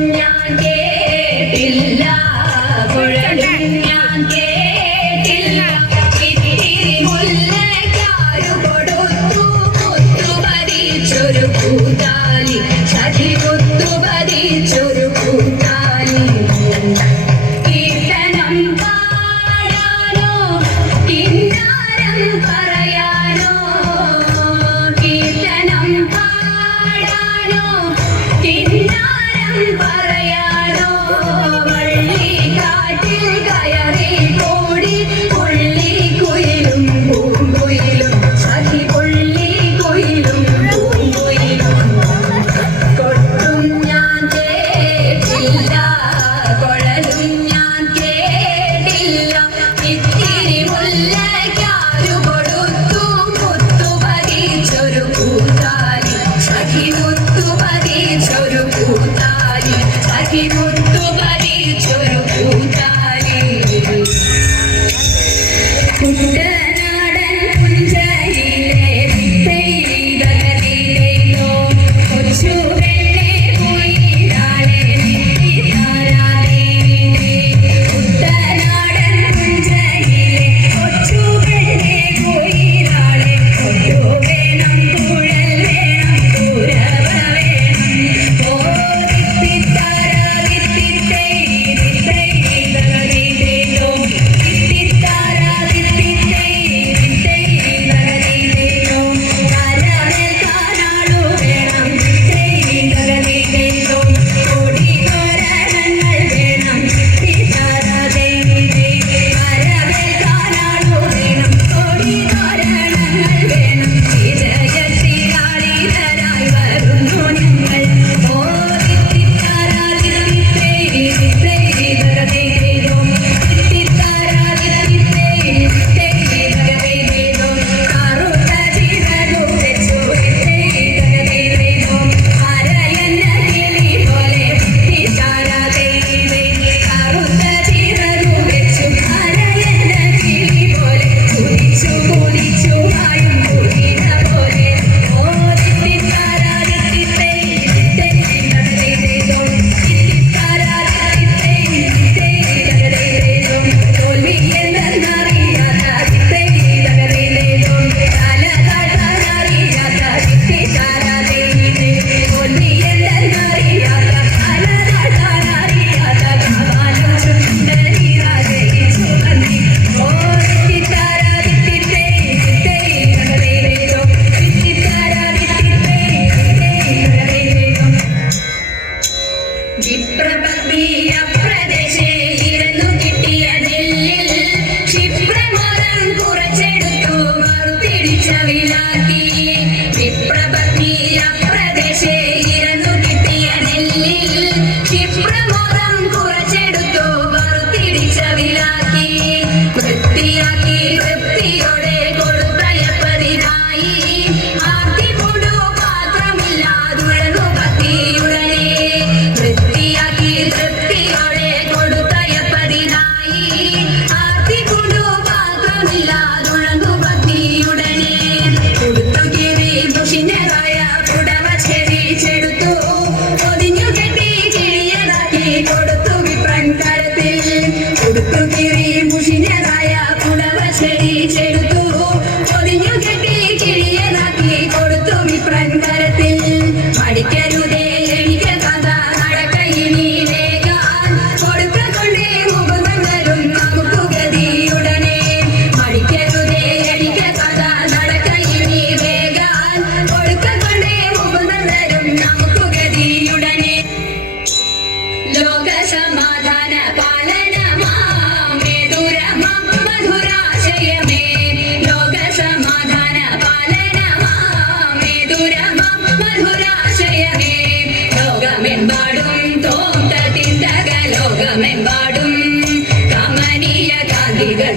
Yeah.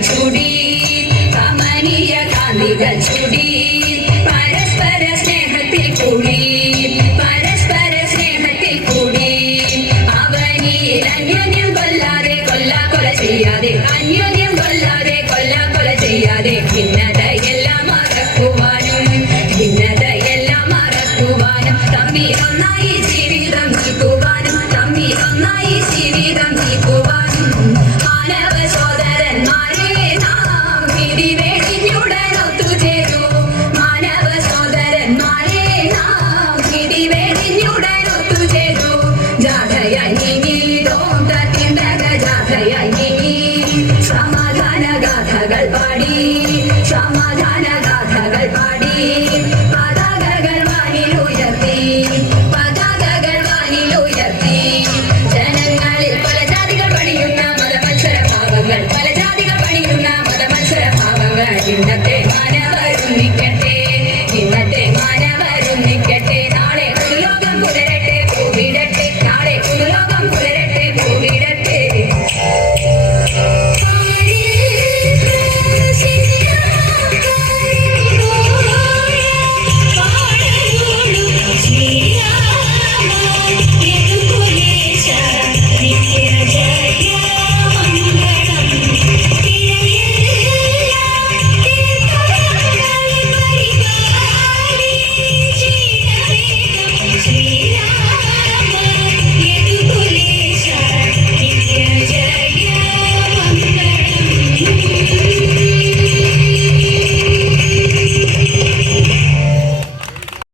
ചുടി കമനീയ കാന്തിക ചുടി.